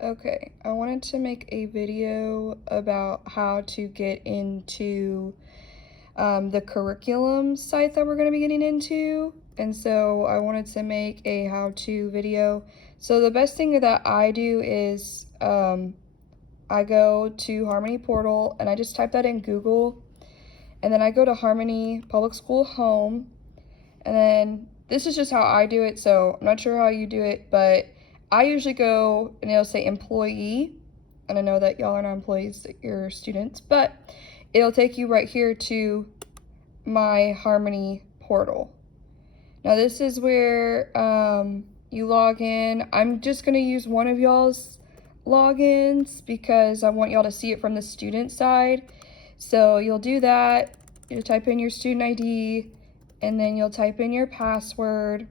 Okay, I wanted to make a video about how to get into the curriculum site that we're going to be getting into. And so I wanted to make a how-to video. So the best thing that I do is I go to Harmony Portal and I just type that in Google. And then I go to Harmony Public School Home. And then this is just how I do it. So I'm not sure how you do it, but I usually go and it'll say employee. And I know that y'all are not employees, that you're students, but it'll take you right here to my Harmony portal. Now this is where you log in. I'm just gonna use one of y'all's logins because I want y'all to see it from the student side. So you'll do that, you'll type in your student ID, and then you'll type in your password.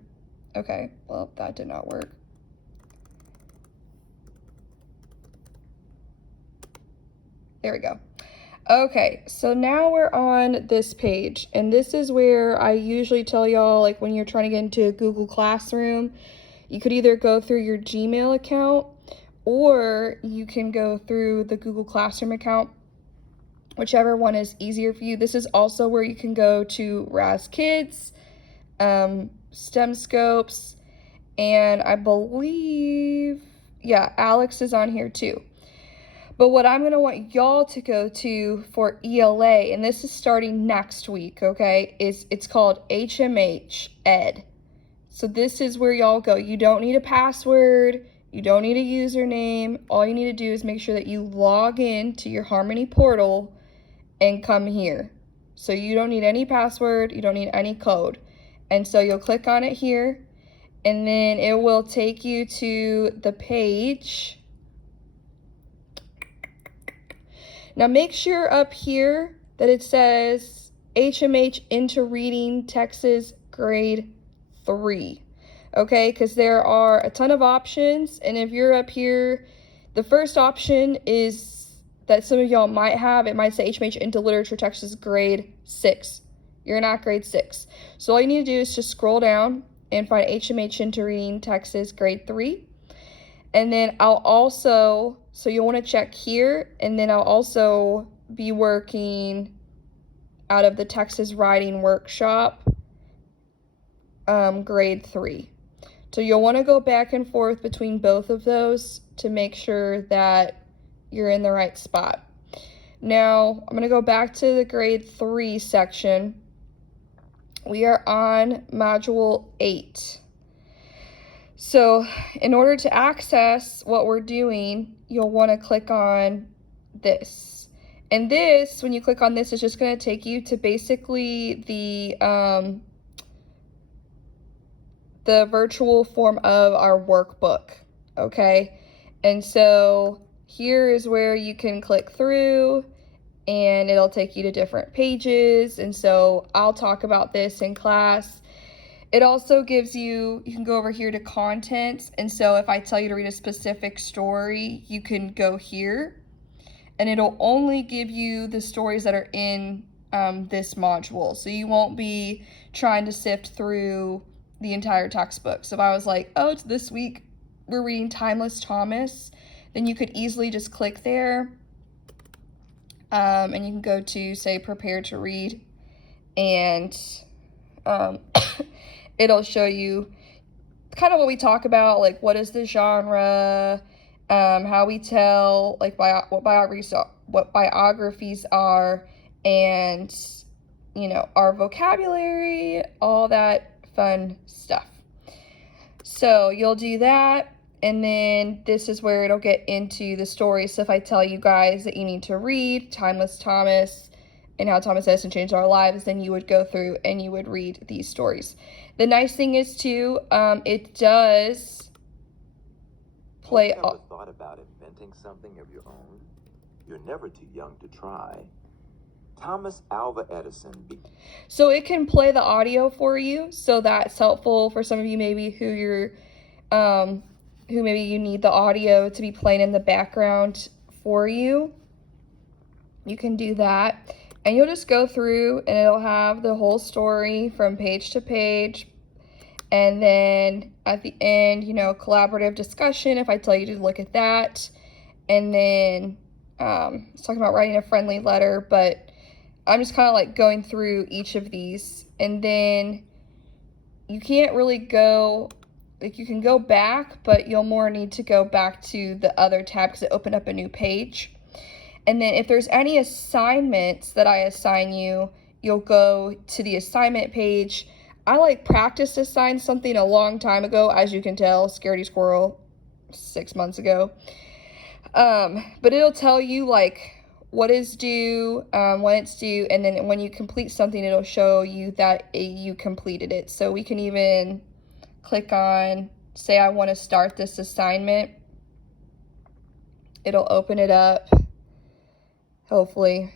Okay, well, that did not work. There we go. Okay, so now we're on this page, and this is where I usually tell y'all, like when you're trying to get into Google Classroom, you could either go through your Gmail account or you can go through the Google Classroom account, whichever one is easier for you. This is also where you can go to Raz Kids, STEM Scopes, and I believe, yeah, Alex is on here too. But what I'm going to want y'all to go to for ELA, and this is starting next week, okay, it's called HMH Ed. So this is where y'all go. You don't need a password. You don't need a username. All you need to do is make sure that you log in to your Harmony portal and come here. So you don't need any password. You don't need any code. And so you'll click on it here, and then it will take you to the page. Now make sure up here that it says HMH into Reading Texas Grade 3, okay? Because there are a ton of options, and if you're up here, the first option is that some of y'all might have, it might say HMH into Literature Texas Grade 6. You're not Grade 6. So all you need to do is just scroll down and find HMH into Reading Texas Grade 3. And then I'll also, so you'll want to check here, and then I'll also be working out of the Texas Writing Workshop, Grade 3. So you'll want to go back and forth between both of those to make sure that you're in the right spot. Now, I'm going to go back to the Grade 3 section. We are on Module 8. So in order to access what we're doing, you'll want to click on this. And this, when you click on this, is just going to take you to basically the virtual form of our workbook, okay? And so here is where you can click through and it'll take you to different pages. And so I'll talk about this in class. It also gives you, you can go over here to contents, and so if I tell you to read a specific story, you can go here, and it'll only give you the stories that are in this module, so you won't be trying to sift through the entire textbook. So if I was like, oh, it's this week, we're reading Timeless Thomas, then you could easily just click there, and you can go to, say, Prepare to Read, and it'll show you kind of what we talk about, like what is the genre, how we tell, like what biographies are, and you know, our vocabulary, all that fun stuff. So you'll do that, and then this is where it'll get into the story. So if I tell you guys that you need to read Timeless Thomas and how Thomas Edison changed our lives, then you would go through and you would read these stories. The nice thing is too, it does play. Have you ever thought about inventing something of your own? You're never too young to try. Thomas Alva Edison. So it can play the audio for you, so that's helpful for some of you maybe who you're, who maybe you need the audio to be playing in the background for you. You can do that. And you'll just go through and it'll have the whole story from page to page. And then at the end, you know, collaborative discussion, if I tell you to look at that. And then it's talking about writing a friendly letter, but I'm just kind of like going through each of these. And then you can't really go, like you can go back, but you'll more need to go back to the other tab because it opened up a new page. And then if there's any assignments that I assign you, you'll go to the assignment page. I like practiced assigned something a long time ago, as you can tell, Scaredy Squirrel 6 months ago. But it'll tell you like what is due, when it's due, and then when you complete something, it'll show you that you completed it. So we can even click on, say I want to start this assignment. It'll open it up, hopefully.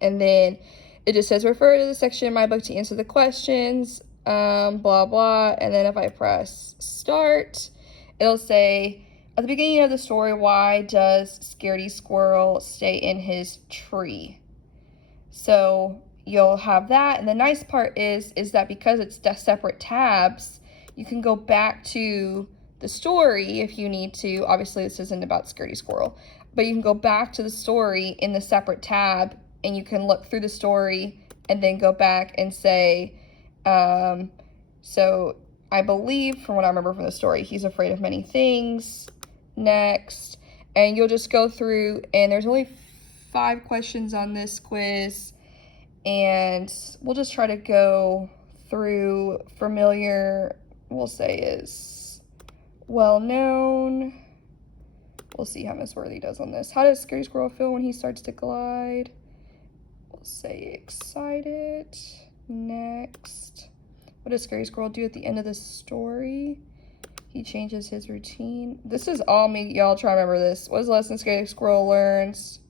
And then it just says refer to the section in my book to answer the questions, blah, blah. And then if I press start, it'll say, at the beginning of the story, why does Scaredy Squirrel stay in his tree? So you'll have that. And the nice part is that because it's separate tabs, you can go back to the story if you need to. Obviously, this isn't about Scaredy Squirrel, but you can go back to the story in the separate tab and you can look through the story and then go back and say, so I believe from what I remember from the story, he's afraid of many things. Next, and you'll just go through, and there's only 5 questions on this quiz, and we'll just try to go through. Familiar, we'll say, is well known. We'll see how Miss Worthy does on this. How does Scaredy Squirrel feel when he starts to glide? We'll say excited. Next, what does Scaredy Squirrel do at the end of the story? He changes his routine. This is all me. Y'all try to remember this. What is the lesson Scaredy Squirrel learns?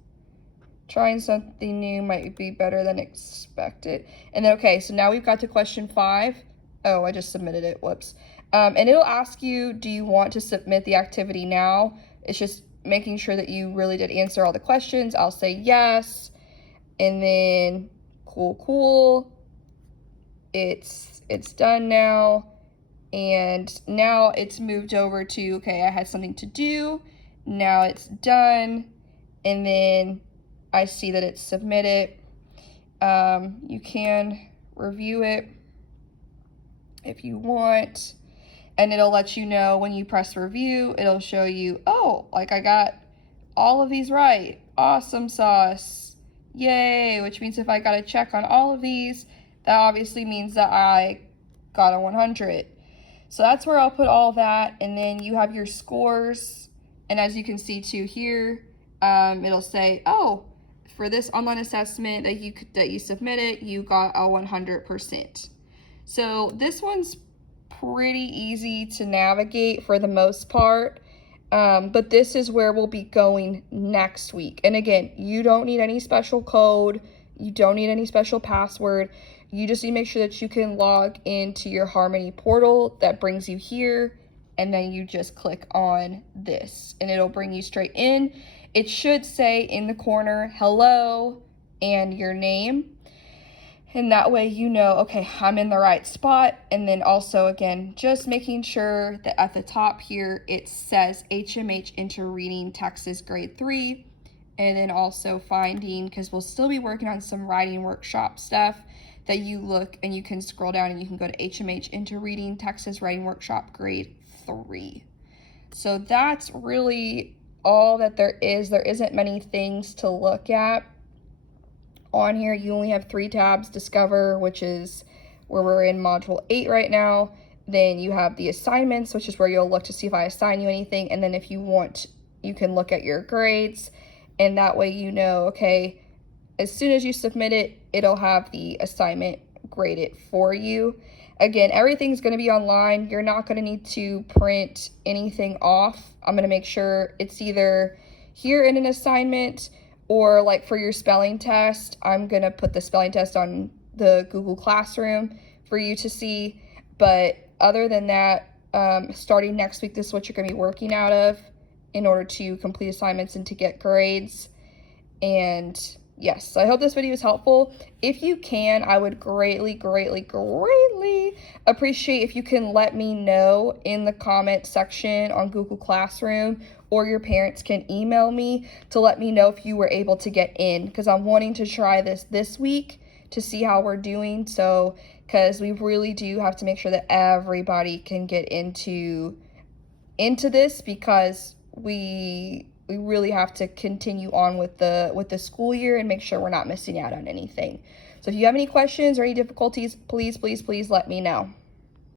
Trying something new might be better than expected. And then, okay, so now we've got to question 5. Oh, I just submitted it. Whoops. And it'll ask you, do you want to submit the activity now? It's just making sure that you really did answer all the questions. I'll say yes. And then, cool. It's done now. And now it's moved over to, okay, I had something to do. Now it's done. And then I see that it's submitted. You can review it if you want. And it'll let you know when you press review, it'll show you, oh, like I got all of these right. Awesome sauce. Yay. Which means if I got a check on all of these, that obviously means that I got a 100. So that's where I'll put all that, and then you have your scores, and as you can see too here, it'll say, oh, for this online assessment that you submitted, you got a 100%. So this one's pretty easy to navigate for the most part, but this is where we'll be going next week. And again, you don't need any special code, you don't need any special password. You just need to make sure that you can log into your Harmony portal that brings you here, and then you just click on this and it'll bring you straight in. It should say in the corner, hello, and your name. And that way you know, okay, I'm in the right spot. And then also, again, just making sure that at the top here, it says HMH Inter-Reading Texas Grade 3. And then also finding, because we'll still be working on some writing workshop stuff, that you look and you can scroll down and you can go to HMH Inter-Reading Texas Writing Workshop Grade 3. So that's really all that there is. There isn't many things to look at on here. You only have 3 tabs: Discover, which is where we're in Module 8 right now. Then you have the assignments, which is where you'll look to see if I assign you anything. And then if you want, you can look at your grades. And that way you know, okay, as soon as you submit it, it'll have the assignment graded for you. Again, everything's going to be online. You're not going to need to print anything off. I'm going to make sure it's either here in an assignment, or like for your spelling test, I'm going to put the spelling test on the Google Classroom for you to see. But other than that, starting next week, this is what you're going to be working out of in order to complete assignments and to get grades. And Yes, so I hope this video is helpful. If you can, I would greatly appreciate if you can let me know in the comment section on Google Classroom, or your parents can email me to let me know if you were able to get in, because I'm wanting to try this week to see how we're doing. So, because we really do have to make sure that everybody can get into this, because we really have to continue on with the school year and make sure we're not missing out on anything. So if you have any questions or any difficulties, please let me know.